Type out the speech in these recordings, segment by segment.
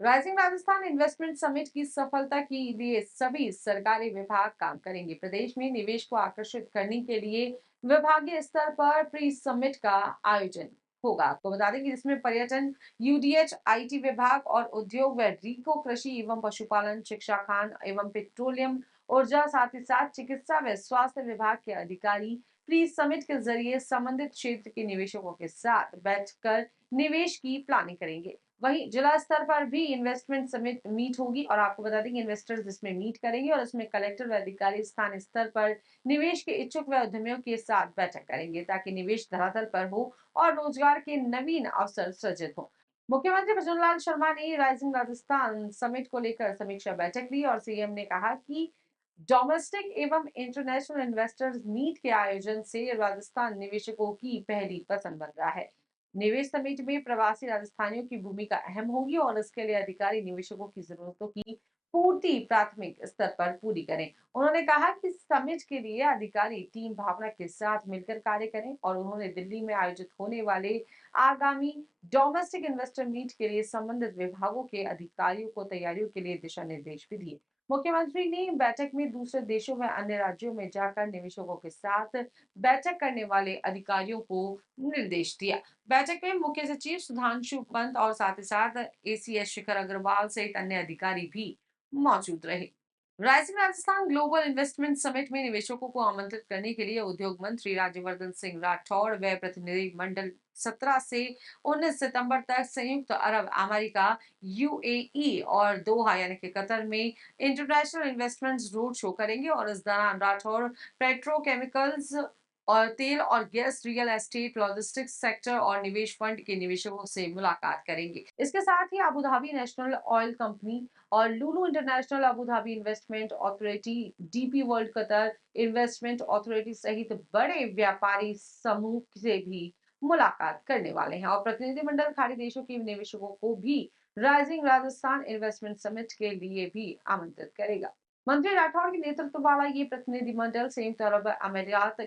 Rising Rajasthan investment summit की सफलता के लिए सभी सरकारी विभाग काम करेंगे। प्रदेश में निवेश को आकर्षित करने के लिए विभागीय स्तर पर प्री समिट का आयोजन होगा। आपको बता दें कि इसमें पर्यटन, यूडीएच, आईटी विभाग और उद्योग व रीको, कृषि एवं पशुपालन, शिक्षा, खान एवं पेट्रोलियम, ऊर्जा, साथ ही साथ चिकित्सा व स्वास्थ्य विभाग के अधिकारी प्री समिट के जरिए संबंधित क्षेत्र के निवेशकों के साथ बैठकर निवेश की प्लानिंग करेंगे। वहीं जिला स्तर पर भी इन्वेस्टमेंट समिट मीट होगी और आपको बता दें कि इन्वेस्टर्स इसमें मीट करेंगे और इसमें कलेक्टर व अधिकारी स्थानीय स्तर पर निवेश के इच्छुक व उद्यमियों के साथ बैठक करेंगे ताकि निवेश धरातल पर हो और रोजगार के नवीन अवसर सृजित हो। मुख्यमंत्री भजनलाल शर्मा ने राइजिंग राजस्थान समिट को लेकर समीक्षा बैठक ली और सीएम ने कहा कि डोमेस्टिक एवं इंटरनेशनल इन्वेस्टर्स मीट के आयोजन से राजस्थान निवेशकों की पहली पसंद बन रहा है। निवेश समिति में प्रवासी राजस्थानियों की भूमिका अहम होगी और इसके लिए अधिकारी निवेशकों की जरूरतों की पूर्ति प्राथमिक स्तर पर पूरी करें। उन्होंने कहा कि समिट के लिए अधिकारी टीम भावना के साथ मिलकर कार्य करें और उन्होंने दिल्ली में आयोजित होने वाले आगामी डोमेस्टिक इन्वेस्टर मीट के लिए संबंधित विभागों के अधिकारियों को तैयारियों के लिए दिशा निर्देश भी दिए। मुख्यमंत्री ने बैठक में दूसरे देशों व अन्य राज्यों में जाकर निवेशकों के साथ बैठक करने वाले अधिकारियों को निर्देश दिया। बैठक में मुख्य सचिव सुधांशु पंत और साथ ही साथ एसीएस शिखर अग्रवाल सहित अन्य अधिकारी भी मौजूद रहे। Rising Rajasthan global investment summit में निवेशकों को आमंत्रित करने के लिए उद्योग मंत्री राज्यवर्धन सिंह राठौड़ व प्रतिनिधि मंडल 17 से 19 सितंबर तक संयुक्त अरब अमेरिका, यूएई और दोहा यानी कि कतर में इंटरनेशनल इन्वेस्टमेंट रोड शो करेंगे और इस दौरान राठौड़ पेट्रोकेमिकल्स और तेल और gas, real estate, logistics sector और निवेश फंड के निवेशकों से मुलाकात करेंगे। इसके साथ ही Abu Dhabi national oil company और Lulu international, Abu Dhabi investment authority, DP world Qatar investment authority सहित बड़े व्यापारी समूह से भी मुलाकात करने वाले हैं और प्रतिनिधिमंडल खाड़ी देशों के निवेशकों को भी राइजिंग राजस्थान इन्वेस्टमेंट समिट के लिए भी आमंत्रित करेगा। मंत्री राठौड़ के नेतृत्व वाला ये प्रतिनिधिमंडल संयुक्त अरब अमीरात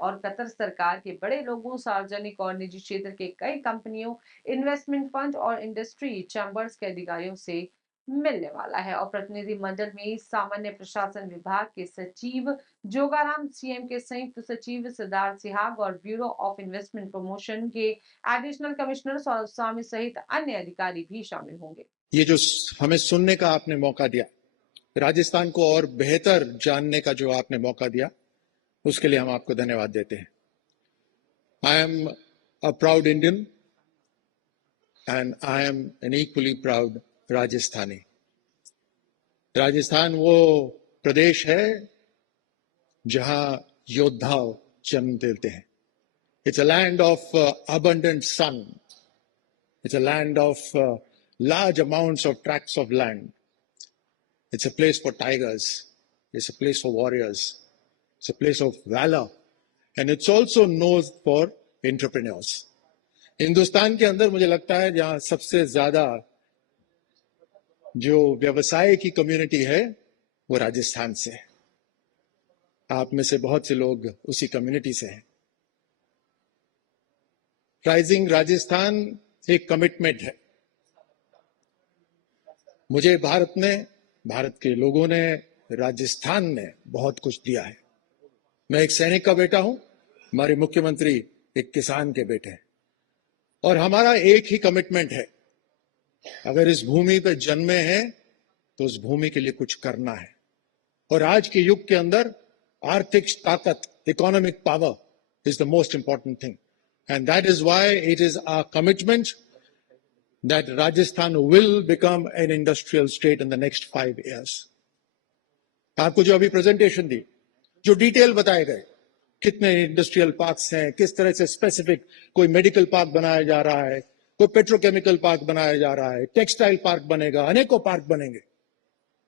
और कतर सरकार के बड़े लोगों, सार्वजनिक और निजी क्षेत्र के कई कंपनियों, इन्वेस्टमेंट फंड और इंडस्ट्री चैम्बर्स के अधिकारियों से मिलने वाला है और प्रतिनिधिमंडल में सामान्य प्रशासन विभाग के सचिव जोगाराम, सीएम के संयुक्त सचिव सिद्धार्थ सिहाग और ब्यूरो ऑफ इन्वेस्टमेंट प्रमोशन के एडिशनल कमिश्नर सौरभ स्वामी सहित अन्य अधिकारी भी शामिल होंगे। ये जो हमें सुनने का आपने मौका दिया, राजस्थान को और बेहतर जानने का जो आपने मौका दिया, उसके लिए हम आपको धन्यवाद देते हैं। I am a proud Indian and I am an equally proud Rajasthani. Rajasthan वो प्रदेश है जहां योद्धा जन्म देते हैं। It's a land of abundant sun, it's a land of large amounts of tracts of land. It's a place for tigers. It's a place for warriors. It's a place of valor. And it's also known for entrepreneurs. Hindustan के अंदर मुझे लगता है जहां सबसे ज्यादा जो व्यवसाय की कम्युनिटी है वो राजस्थान से है। आप में से बहुत से लोग उसी कम्युनिटी से हैं। राइजिंग राजस्थान एक कमिटमेंट है। मुझे भारत के लोगों ने, राजस्थान ने बहुत कुछ दिया है। मैं एक सैनिक का बेटा हूं, हमारे मुख्यमंत्री एक किसान के बेटे हैं और हमारा एक ही कमिटमेंट है, अगर इस भूमि पे जन्मे हैं तो उस भूमि के लिए कुछ करना है। और आज के युग के अंदर आर्थिक ताकत, economic power is the most important thing and that is why it is our commitment that Rajasthan will become an industrial state in the next 5 years. आपको जो अभी प्रेजेंटेशन दी, जो डिटेल बताए गए, कितने इंडस्ट्रियल पार्क्स हैं, किस तरह से स्पेसिफिक कोई मेडिकल पार्क बनाया जा रहा है, कोई पेट्रोकेमिकल पार्क बनाया जा रहा है, टेक्सटाइल पार्क बनेगा, अनेकों पार्क बनेंगे।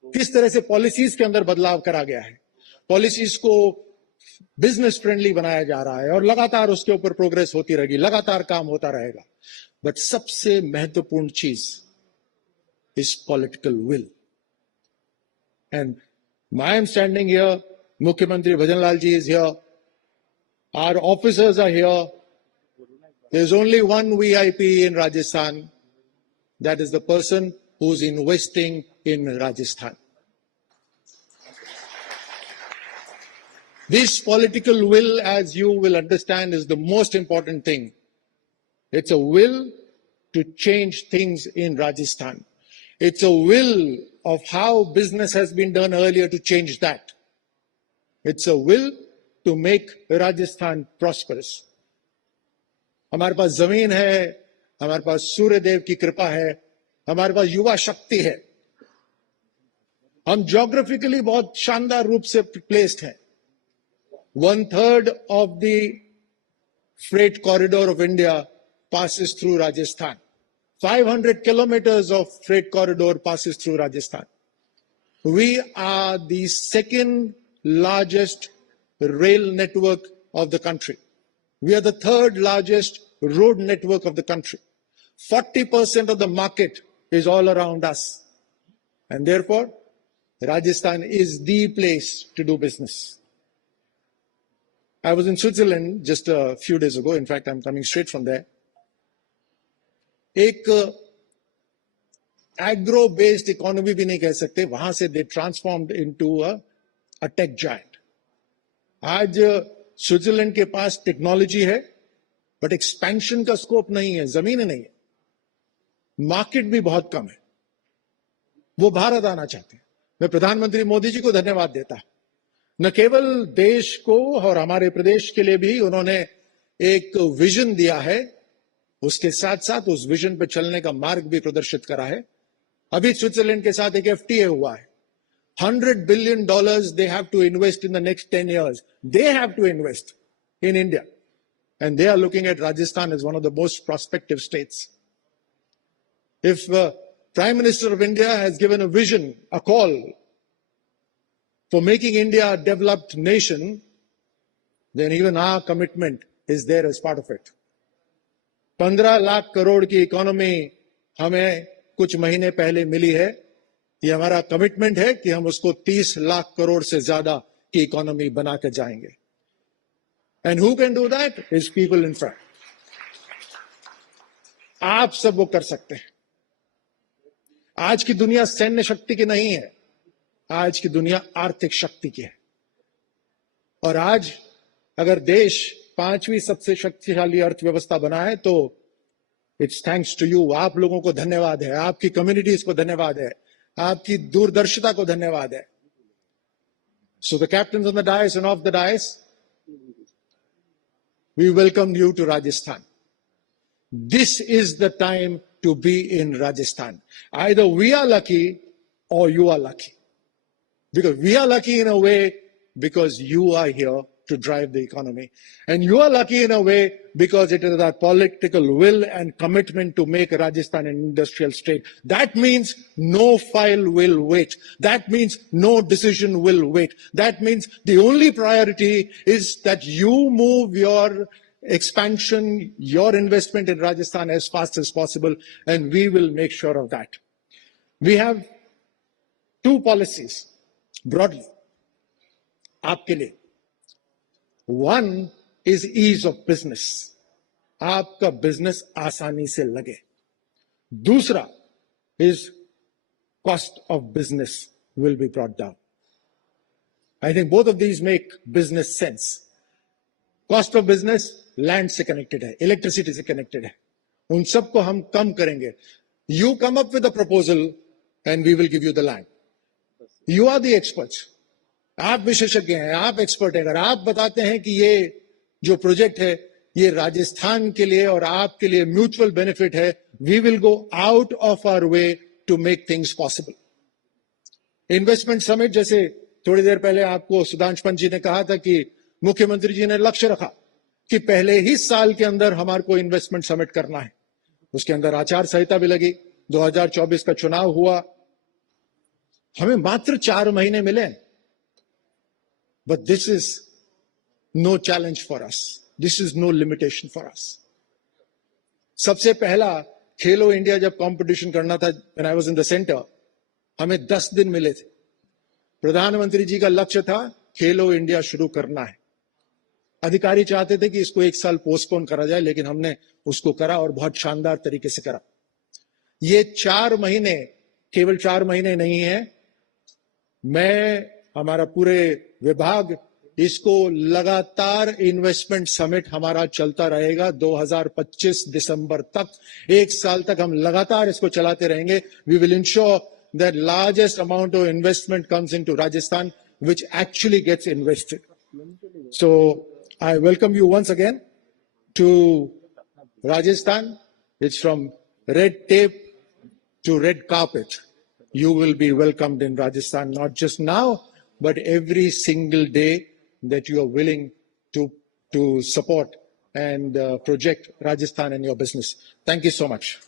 किस तरह से पॉलिसीज के अंदर बदलाव करा गया है, पॉलिसीज को बिजनेस फ्रेंडली बनाया जा रहा है और लगातार उसके ऊपर प्रोग्रेस होती रहेगी, लगातार काम होता रहेगा। बट सबसे महत्वपूर्ण चीज is political will. And I am standing here, मुख्यमंत्री Bhajanlal ji is here, our officers are here, there is only one VIP in Rajasthan, that is the person who's investing in Rajasthan. This political will, as you will understand, is the most important thing. It's a will to change things in Rajasthan. It's a will of how business has been done earlier to change that. It's a will to make Rajasthan prosperous. हमारे पास जमीन है, हमारे पास सूर्य देव की कृपा है, हमारे पास युवा शक्ति है, हम ज्योग्राफिकली बहुत शानदार रूप से प्लेस्ड हैं. 1/3 of the freight corridor of India passes through Rajasthan. 500 kilometers of freight corridor passes through Rajasthan. We are the second largest rail network of the country. We are the third largest road network of the country. 40% of the market is all around us. And therefore, Rajasthan is the place to do business. I was in Switzerland just a few days ago. In fact, I'm coming straight from there. एक agro based economy भी नहीं कह सकते, वहां से they transformed into a tech giant. आज Switzerland के पास टेक्नोलॉजी है, बट एक्सपेंशन का स्कोप नहीं है, जमीन नहीं है, मार्केट भी बहुत कम है. वो भारत आना चाहते हैं. मैं प्रधानमंत्री मोदी जी को धन्यवाद देता. न केवल देश को और हमारे प्रदेश के लिए भी उन्होंने एक विजन दिया है, उसके साथ साथ उस विजन पर चलने का मार्ग भी प्रदर्शित करा है. अभी स्विट्जरलैंड के साथ एक एफटीए हुआ है. $100 billion they have to invest in the next 10 years. They have to invest in India. And they are looking at Rajasthan as one of the most prospective states. If Prime Minister of India has given a vision, a call for making India a developed nation, then even our commitment is there as part of it. 15 lakh crore की economy हमें कुछ महीने पहले मिली है. ये हमारा commitment है कि हम उसको 30 लाख करोड़ से ज्यादा की इकोनॉमी बना के जाएंगे. And who can do that is people in front. आप सब वो कर सकते हैं. आज की दुनिया सैन्य शक्ति की नहीं है, आज की दुनिया आर्थिक शक्ति की है. और आज अगर देश 5वीं सबसे शक्तिशाली अर्थव्यवस्था बना है तो इट्स थैंक्स टू यू. आप लोगों को धन्यवाद है, आपकी कम्युनिटीज को धन्यवाद है, आपकी दूरदर्शिता को धन्यवाद है. So the captains on the dais and off the dais, we welcome you to Rajasthan. This is the time to be in Rajasthan. Either we are lucky or you are lucky. Because we are lucky in a way because you are here to drive the economy. And you are lucky in a way because it is our political will and commitment to make Rajasthan an industrial state. That means no file will wait. That means no decision will wait. That means the only priority is that you move your expansion, your investment in Rajasthan as fast as possible, and we will make sure of that. We have 2 policies. Broadly, आपके लिए. One is ease of business. आपका business आसानी से लगे. दूसरा is cost of business will be brought down. I think both of these make business sense. Cost of business land से connected है, electricity से connected है. उन सबको हम कम करेंगे. You come up with a proposal and we will give you the land. You are the experts. आप विशेषज्ञ हैं, आप एक्सपर्ट हैं. अगर आप बताते हैं कि ये जो प्रोजेक्ट है ये राजस्थान के लिए और आपके लिए म्यूचुअल बेनिफिट है, we will go out of our way to make things possible. Investment summit, जैसे थोड़ी देर पहले आपको सुधांशु पंत जी ने कहा था कि मुख्यमंत्री जी ने लक्ष्य रखा कि पहले ही साल के अंदर हमारे को इन्वेस्टमेंट समिट करना है. उसके अंदर आचार संहिता भी लगी. 2024 का चुनाव हुआ. हमें मात्र 4 महीने मिले. But this is no challenge for us. This is no limitation for us. सबसे पहला खेलो इंडिया जब कंपटीशन करना था, when I was in the centre, हमें 10 दिन मिले थे. प्रधानमंत्री जी का लक्ष्य था खेलो इंडिया शुरू करना है. अधिकारी चाहते थे कि इसको 1 साल पोस्टपोन करा जाए, लेकिन हमने उसको करा और बहुत शानदार तरीके से करा. ये 4 महीने केवल 4 महीने नहीं है, मैं हमारा पूरे विभाग इसको लगातार इन्वेस्टमेंट समिट हमारा चलता रहेगा 2025 दिसंबर तक, 1 साल तक हम लगातार इसको चलाते रहेंगे. We will ensure that largest amount of investment comes into Rajasthan which actually gets invested. So I welcome you once again to Rajasthan. It's from red tape to red carpet. You will be welcomed in Rajasthan, not just now, but every single day that you are willing to support and project Rajasthan in your business. Thank you so much.